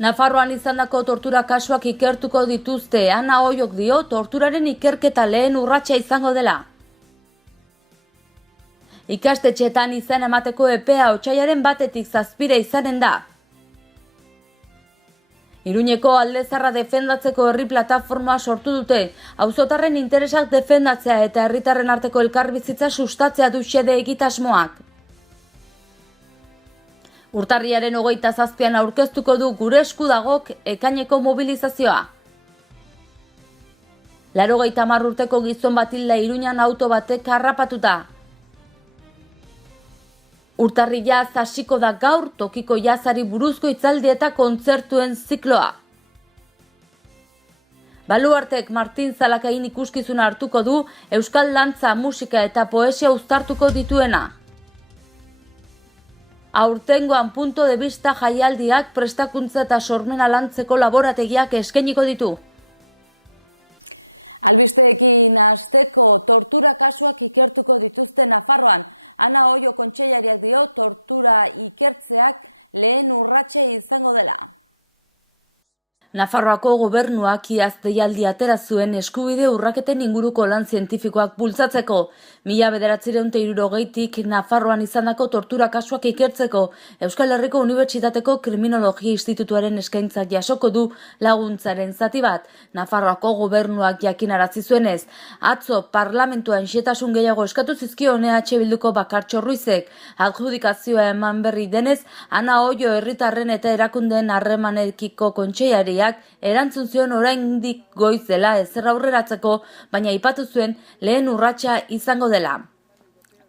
Nafarroan izandako tortura kasuak ikertuko dituzte. Ana Oiok dio torturaren ikerketa lehen urratsa izango dela. Ikastetxeetan izan emateko epea otsailaren 1-tik 7 izanen da. Iruñeko Alde Zaharra defendatzeko herri plataforma sortu dute. Auzotarren interesak defendatzea eta herritarren arteko elkarbizitza sustatzea du xede egitasmoak. Urtarriaren 27an aurkeztuko du Gure esku dagok ekaineko mobilizazioa. 80 urteko gizon bat hilda Iruñan auto batek harrapatuta. Urtarri jaz hasiko da gaur tokiko jazari buruzko hitzaldi eta kontzertuen zikloa. Baluartek Martin Zalakain ikuskizuna hartuko du euskal dantza, musika eta poesia uztartuko dituena. Aurtengoan punto de vista jaialdiak prestakuntza eta sormena lantzeko laborategiak eskainiko ditu. Albisteekin hasteko tortura kasuak ikertuko dituzte Nafarroan. Ana Oiok kontseilariak dio tortura ikertzeak lehen urratsa izango dela. Nafarroako gobernuak iaz deialdi atera zuen eskubide urraketen inguruko lan zientifikoak bultzatzeko. 1960tik Nafarroan izandako tortura kasuak ikertzeko Euskal Herriko Unibertsitateko Kriminologia Institutuaren eskaintzak jasoko du laguntzaren zati bat. Nafarroako gobernuak jakinarazi zuenez, atzo parlamentuan xehetasun gehiago eskatu zizkion EH Bilduko Bakartxo Ruizek. Adjudikazioa eman berri denez, Ana Oio herritarren eta erakundeen harremanekiko kontseilariak erantzun zion oraindik goiz dela ezer aurreratzeko, baina aipatu zuen lehen urratsa izango dela.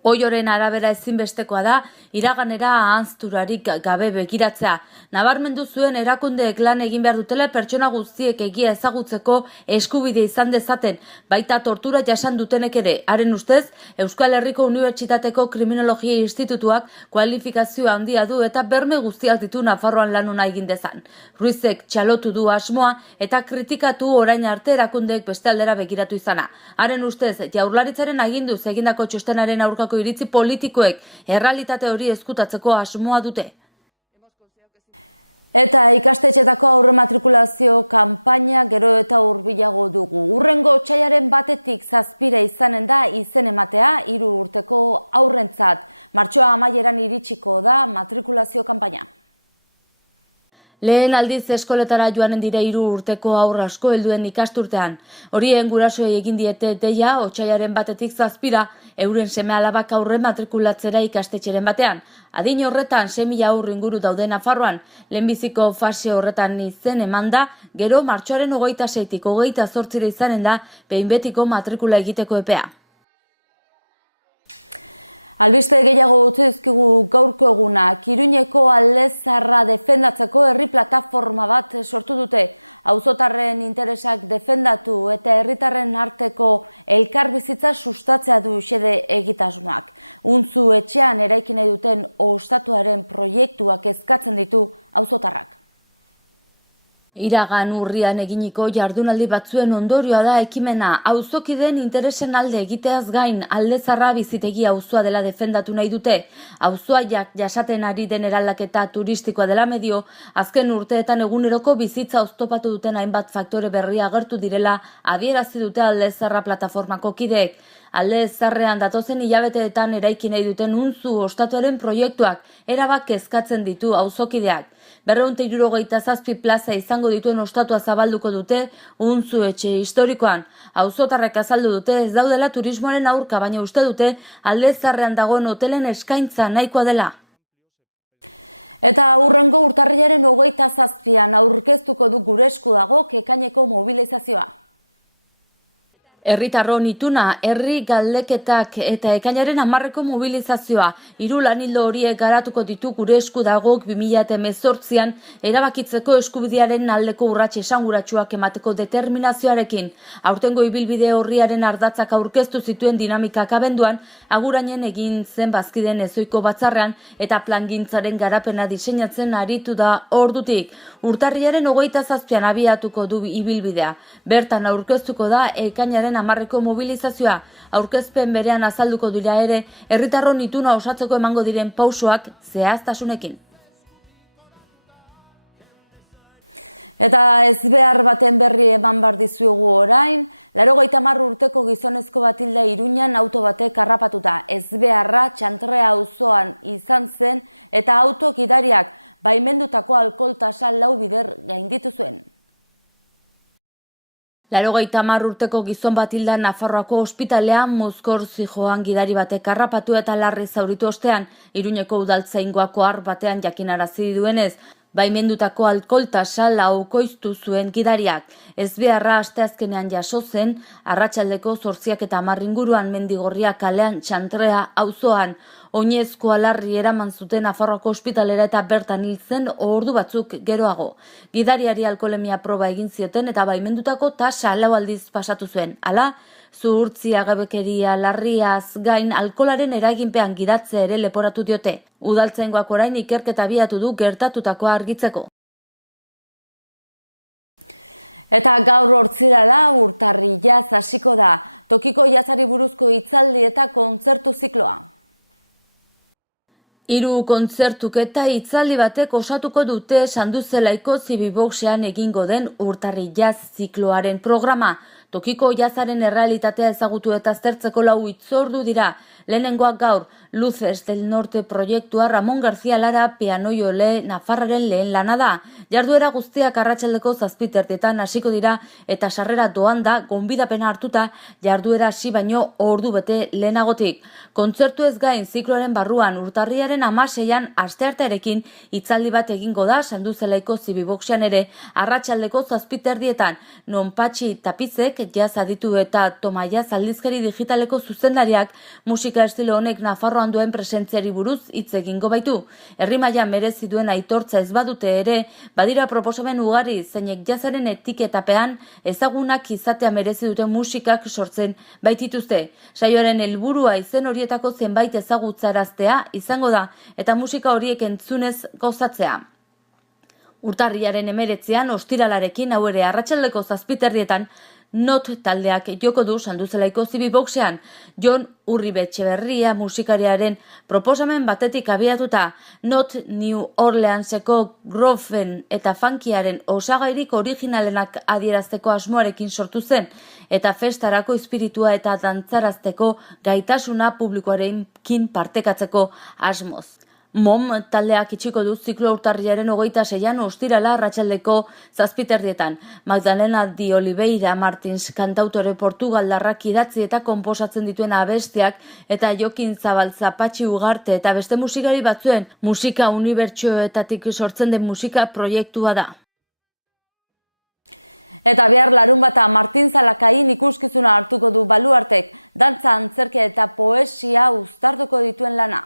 Oioren arabera ezinbestekoa da, iraganera ahanzturarik gabe begiratzea. Nabarmendu zuen erakundeek lan egin behar dutela pertsona guztiek egia ezagutzeko eskubide izan dezaten, baita tortura jasan dutenek ere. Haren ustez, Euskal Herriko Unibertsitateko Kriminologia Institutuak kualifikazioa handia du eta berme guztiak ditu Nafarroan lanuna egin dezan. Ruizek txalotu du asmoa eta kritikatu orain arte erakundeek beste aldera begiratu izana. Haren ustez, Jaurlaritzaren aginduz egindako txostenaren aurkako iritzi politikoek errealitate hori ezkutatzeko asmoa dute. Eta ikastetxeetako aurrematrikulazio kanpaina gero eta hurbilago dugu. Hurrengo otsailaren 1-tik 7 izanen da izen ematea 3 urteko haurrentzat. Martxoa amaieran iritsiko da matrikulazio kanpaina. Lehen aldiz eskoletara joanen dira 3 urteko haur asko helduen ikasturtean. Horien gurasoei egin diete deia otsailaren 1-tik 7 euren seme-alabak aurre matrikulatzera ikastetxeren batean. Adin horretan 6.000 haur inguru daude Nafarroan. Lehenbiziko fase horretan izen emanda, gero martxoaren 26-tik 28 izanen da behin betiko matrikula egiteko epea. Albiste gehiago dute ezkugu gaurko egunak. Iruñeko Alde Zaharra defendatzeko herri plataforma bat sortu dute. Auzotarren interesak defendatu eta herritarren arteko elkarbizitza sustatzea du xede egitasmoak. Untzu etxean eraiki nahi duten ostatuaren proiektuak eskatzen ditu auzotarrak. Iragan urrian eginiko jardunaldi batzuen ondorioa da ekimena. Auzokideen interesen alde egiteaz gain Alde Zaharra bizitegi auzoa dela defendatu nahi dute. Auzoaiak jasaten ari den eraldaketa turistikoa dela medio, azken urteetan eguneroko bizitza oztopatu duten hainbat faktore berria agertu direla adierazi dute Alde Zaharra plataformako kideek. Alde Zaharrean datozen hilabeteetan eraiki nahi duten untzu ostatuaren proiektuak erabak kezkatzen ditu auzokideak. 267 plaza izango dituen ostatua zabalduko dute untzu etxe historikoan. Auzotarrek azaldu dute ez daudela turismoaren aurka, baina uste dute Alde Zaharrean dagoen hotelen eskaintza nahikoa dela. Eta hurrengo urtarrilaren 27an aurkeztuko du Gure esku dagok ekaineko mobilizazioa. Herritarron ituna, herri galdeketak eta ekainaren 10ko mobilizazioa. 3 lanildo horiek garatuko ditu Gure esku dagok 2018an erabakitzeko eskubidearen aldeko urrats esanguratsuak emateko determinazioarekin. Aurtengo ibilbide horriaren ardatzak aurkeztu zituen dinamikak abenduan, agurainen egin zen bazkideen ezoiko batzarrean eta plangintzaren garapena diseinatzen aritu da ordutik. Urtarriaren 27an abiatuko du ibilbidea. Bertan aurkeztuko da ekainaren martxoaren 10 mobilizazioa. Aurkezpen berean azalduko dira ere, herritarron ituna osatzeko emango diren pausoak zehaztasunekin. Eta ezbehar baten berri eman behar dizugu orain, 80 urteko gizonezko bat hilda Iruñan auto batek harrapatuta. Ezbeharra Txantrea auzoan izan zen eta auto gidariak baimendutako alkohol tasa 4 bider gainditu zuen. 80 urteko gizon bat hilda Nafarroako ospitalean mozkor zijoan gidari batek harrapatu eta larri zauritu ostean, Iruñeko udaltzaingoako har batean jakinarazi duenez, baimendutako alkohol tasa laukoiztu zuen gidariak. Ezbeharra asteazkenean jaso zen, arratsaldeko 8:10 inguruan Mendigorria kalean Txantrea auzoan. Oinezkoa larri eraman zuten Nafarroako ospitalera eta bertan hil zen ordu batzuk geroago. Gidariari alkoholemia proba egin zioten eta baimendutako tasa 4 aldiz pasatu zuen. Hala, zuhurtzia gabekeria larriaz gain alkoholaren eraginpean gidatzea ere leporatu diote. Udaltzaingoak orain ikerketa abiatu du gertatutakoa argitzeko. Eta gaur hortzirala Urtarrilaz hasiko da. Tokiko jazari buruzko hitzaldi eta kontzertu zikloa. 3 kontzertuk eta hitzaldi batek osatuko dute Sanduzelaiko Zibiboxean egingo den Urtarrilaz zikloaren programa. Tokiko jazaren errealitatea ezagutu eta aztertzeko 4 hitzordu dira. Lehenengoak gaur, Luces del Norte proiektua Ramon García Lara pianoiole Nafarraren lehen lana da. Jarduera guztiak arratsaldeko 7:00 hasiko dira eta sarrera doan da gonbidapena hartuta jarduera hasi baino ordu bete lehenagotik. Kontzertu ez gain zikloaren barruan urtarriaren 16an asteartearekin hitzaldi bat egingo da Sanduzelaiko Zibiboxean ere arratsaldeko 7:30 non Patxi Tapizek jaz aditu eta Tomaiaz aldizkari digitaleko zuzendariak musika estilo honek Nafarroan duen presentziari buruz hitz egingo baitu. Herri mailan merezi duen aitortza ez badute ere, badira proposamen ugari zeinek jazaren etiketapean ezagunak izatea merezi duten musikak sortzen baitituzte. Saioaren helburua izen horietako zenbait ezagutzaraztea izango da eta musika horiek entzunez gozatzea. Urtarriaren 19an ostiralarekin hau ere arratsaldeko 7:30 Not taldeak joko du Sanduzelaiko Zibiboxean. Jon Urribetxeberria musikariaren proposamen batetik abiatuta, Not New Orleanseko groven eta funkiaren osagairik originalenak adierazteko asmoarekin sortu zen, eta festarako espiritua eta dantzarazteko gaitasuna publikoarekin partekatzeko asmoz. Mom taldeak itxiko du ziklo urtarriaren 26an ostirala arratsaldeko 7:30. Magdalena Di Oliveira Martins kantautore portugaldarrak idatzi eta konposatzen dituen abestiak eta Jokin Zabalza, Patxi Ugarte eta beste musikari batzuen musika unibertsioetatik sortzen den musika proiektua da. Eta bihar larunbata Martin Zalakain ikuskizuna hartuko du Baluarte, dantza, antzerkia eta poesia uztartuko dituen lana.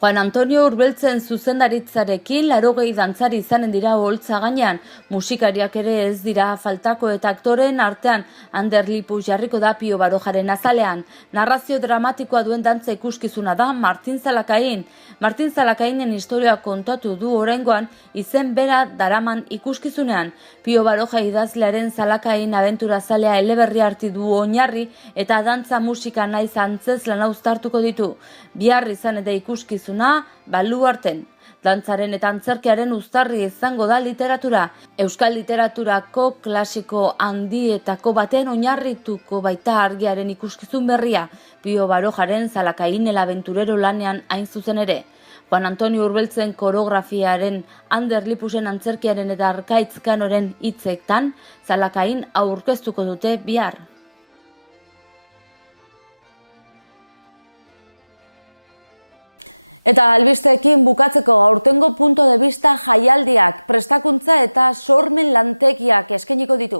Juan Antonio Urbeltzen zuzendaritzarekin 80 dantzari izanen dira oholtza gainean. Musikariak ere ez dira faltako eta aktoreen artean Ander Lipu jarriko da Pio Barojaren azalean. Narrazio dramatikoa duen dantza ikuskizuna da Martin Zalakain. Martin Zalakainen historia kontatu du oraingoan izen bera daraman ikuskizunean. Pio Baroja idazlearen Zalakain abentura zalea eleberri hartu du oinarri eta dantza musika naiz antzezlana uztartuko ditu. Bihar izan eta ikuskizuna Baluarten. Dantzaren eta antzerkiaren uztarri izango da literatura. Euskal literaturako klasiko handietako baten oinarrituko baita argiaren ikuskizun berria, Pio Barojaren Zalakain el aventurero lanean hain zuzen ere. Juan Antonio Urbeltzen koreografiaren, Ander Lipusen antzerkiaren eta Arkaitz Kanoren hitzetan, Zalakain aurkeztuko dute bihar. Eta albisteekin bukatzeko aurtengo punto de vista jaialdiak, prestakuntza eta sormen lantegiak eskainiko ditu.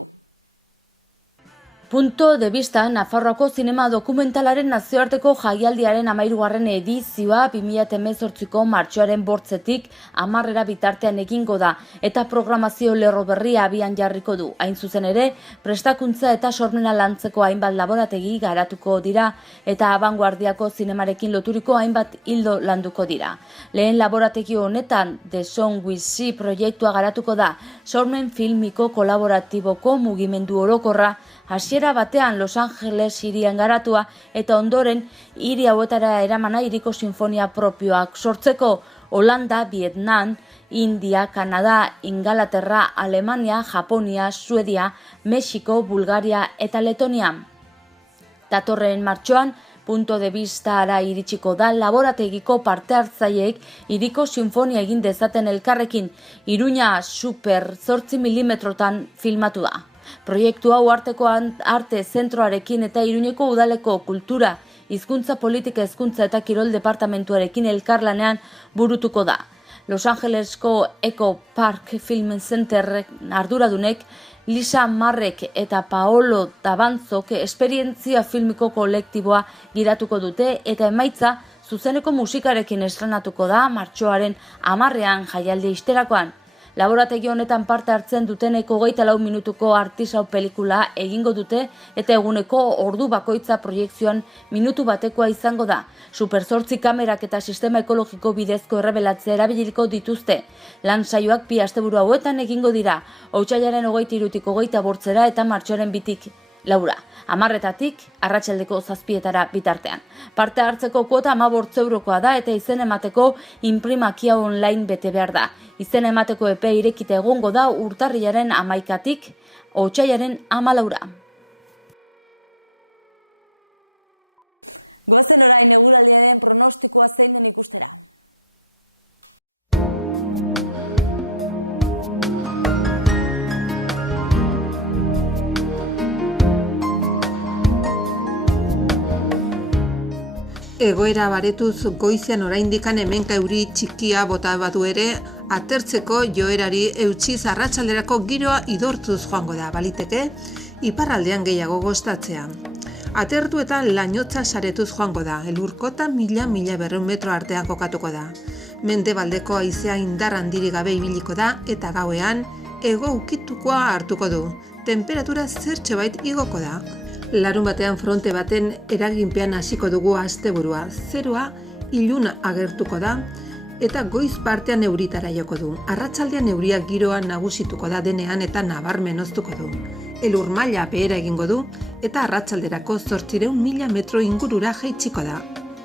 Punto de vista Nafarroako zinema dokumentalaren nazioarteko jaialdiaren 13. edizioa 2018ko martxoaren 8-tik 10 bitartean egingo da eta programazio lerro berria abian jarriko du. Hain zuzen ere, prestakuntza eta sormena lantzeko hainbat laborategi garatuko dira eta abanguardiako zinemarekin loturiko hainbat hildo landuko dira. Lehen laborategi honetan The Song We See proiektua garatuko da, sormen filmiko kolaboratiboko mugimendu orokorra, hasiera batean Los Angeles hirian garatua eta ondoren hiri hauetara eramana hiriko sinfonia propioak sortzeko. Holanda, Vietnam, India, Kanada, Ingalaterra, Alemania, Japonia, Suedia, Mexiko, Bulgaria eta Letonia. Datorren martxoan, Punto de Vistara iritsiko da laborategiko parte hartzaileek hiriko sinfonia egin dezaten elkarrekin. Iruña super 8 milimetrotan filmatu da. Proiektu hau arteko arte zentroarekin eta Iruñeko udaleko kultura, hizkuntza politika, hezkuntza eta kirol departamentuarekin elkarlanean burutuko da. Los Angelesko Eco Park Film Center arduradunek Lisa Marrek eta Paolo Dabanzok esperientzia filmiko kolektiboa giratuko dute eta emaitza zuzeneko musikarekin estrenatuko da martxoaren 10ean jaialdi ixterakoan. Laborategi honetan parte hartzen dutenek 24 minutuko artisau pelikula egingo dute eta eguneko ordu bakoitza proiekzioan minutu batekoa izango da. Super 8 kamerak eta sistema ekologiko bidezko errebelatzea erabiliko dituzte. Lan saioak 2 asteburu hauetan egingo dira, otsailaren 23tik 25 eta martxoaren 2tik 4. 10etatik arratsaldeko 7etara bitartean. Parte hartzeko kuota 15 eurokoa da eta izen emateko inprimakia online bete behar da. Izen emateko epe irekita egongo da urtarrilaren 11tik otsailaren 14. Goazen orain eguraldiaren pronostikoa zein den ikustera. Egoera baretuz goizean oraindikan hemenka euri txikia bota badu ere, atertzeko joerari eutsiz arratsalderako giroa idortuz joango da, baliteke iparraldean gehiago gostatzea. Atertu eta lainotza saretuz joango da, elurkota 1000-1200 metro artean kokatuko da. Mendebaldeko haizea indar handirik gabe ibiliko da eta gauean hego ukitukoa hartuko du. Temperatura zertxobait igoko da. Larun batean fronte baten eraginpean hasiko dugu asteburua. Zerua ilun agertuko da eta goiz partean euritara joko du. Arratsaldean euria giroa nagusituko da denean eta nabarmen oztuko du. Elur maila behera egingo du eta arratsalderako 800.000 metro ingurura jaitsiko da.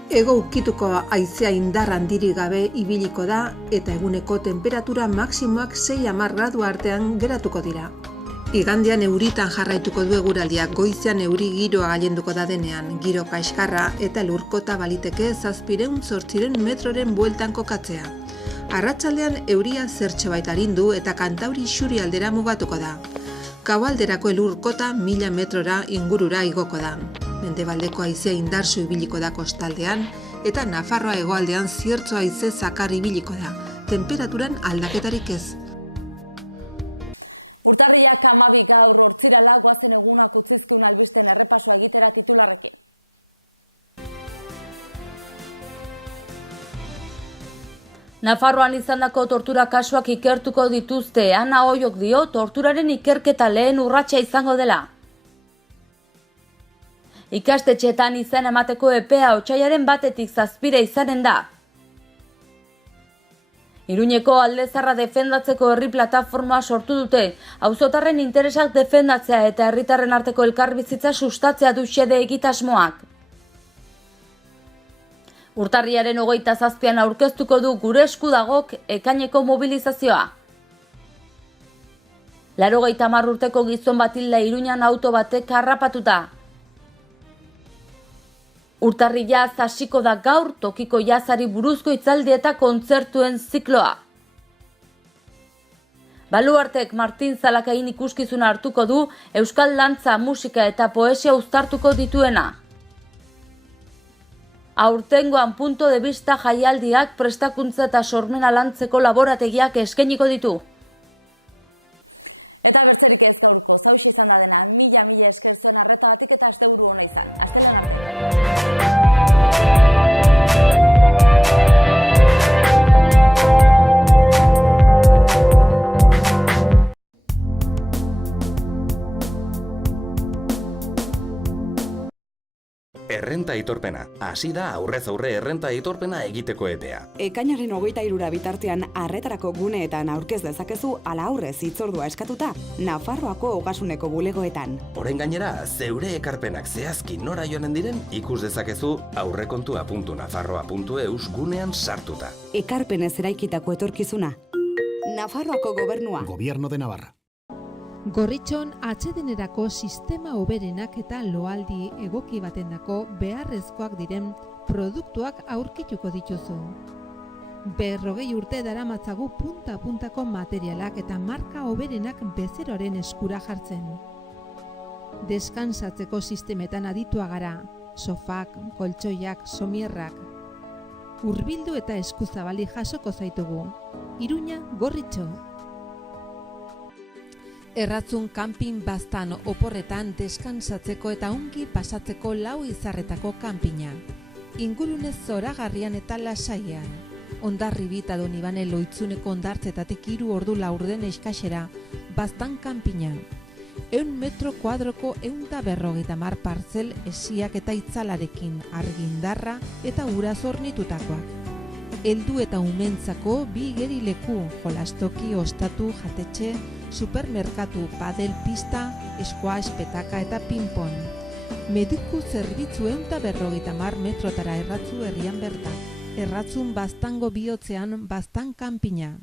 Hego ukituko haizea indar handirik gabe ibiliko da eta eguneko temperatura maksimoak 6-10 gradu artean geratuko dira. Igandean euritan jarraituko du eguraldiak, goizean euri giroa gailenduko da denean, giro kaxkarra eta lurkota baliteke 700-800 metroren bueltan kokatzea. Arratsaldean euria zertxobait arindu eta Kantauri isurialdera mugatuko da. Gaualderako elurkota 1000 metrora ingurura igoko da. Mendebaldeko haizea indarsu ibiliko da kostaldean eta Nafarroa hegoaldean ziertzo haize zakar ibiliko da. Temperaturan aldaketarik ez. Urtarrilak 12 gaur hortzirala goazen egunak utzizkun albisten errepasoa egitera titularrekin. Nafarroan izandako tortura kasuak ikertuko dituzte. Ana Oiok dio torturaren ikerketa lehen urratsa izango dela. Ikastetxeetan izan emateko epea otsailaren 1tik 7 izanen da. Iruñeko aldezarra defendatzeko herri plataforma sortu dute. Auzotarren interesak defendatzea eta herritarren arteko elkarbizitza sustatzea du xede egitasmoak. Urtarriaren 27an aurkeztuko du Gure esku dagok ekaineko mobilizazioa. 80 urteko gizon bat hilda Iruñan auto batek harrapatuta. Urtarrilaz hasiko da gaur tokiko jazari buruzko hitzaldi eta kontzertuen zikloa. Baluartek Martin Zalakain ikuskizuna hartuko du euskal dantza, musika eta poesia uztartuko dituena. Aurtengoan Punto de Vista jaialdiak prestakuntza eta sormena lantzeko laborategiak eskainiko ditu. Eta bertzerik ez gaurko, zauxe izan da dena, mila esker zuen arretagatik eta asteburu ona izan. Errenta aitorpena. Hasi da aurrez aurre errenta aitorpena egiteko epea. Ekainaren 23 bitartean arretarako guneetan aurkez dezakezu ala aurrez hitzordua eskatuta Nafarroako Ogasuneko bulegoetan. Orain gainera, zeure ekarpenak zehazki nora joanen diren ikus dezakezu aurrekontua.nafarroa.eus gunean sartuta. Ekarpenez eraikitako etorkizuna. Nafarroako Gobernua. Gobierno de Navarra. Gorritxon atsedenerako sistema hoberenak eta loaldi egoki batendako beharrezkoak diren produktuak aurkituko dituzu. 40 urte daramatzagu punta-puntako materialak eta marka hoberenak bezeroaren eskura jartzen. Deskansatzeko sistemetan aditua gara, sofak, koltsoiak, somierrak. Hurbildu eta eskuzabali jasoko zaitugu. Iruña, Gorritxo. Erratzun kanpin baztan oporretan deskansatzeko eta ongi pasatzeko lau izarretako kanpina. Ingurune zoragarrian eta lasaian. Ondarribi eta Donibane Loitzuneko ondartzetatik 3 ordu laurden eskasera, baztan kanpina. 100 metro kuadroko 150 partzel esiak eta itzalarekin, argindarra eta ura zornitutakoak. Heldu eta umentzako 2 igerileku, jolastoki, ostatu, jatetxe, supermerkatu, padel pista, squash, petaka eta ping-pong. Mediku zerbitzu 150 metrotara erratzu herrian bertan. Erratzun baztango bihotzean baztan kanpina.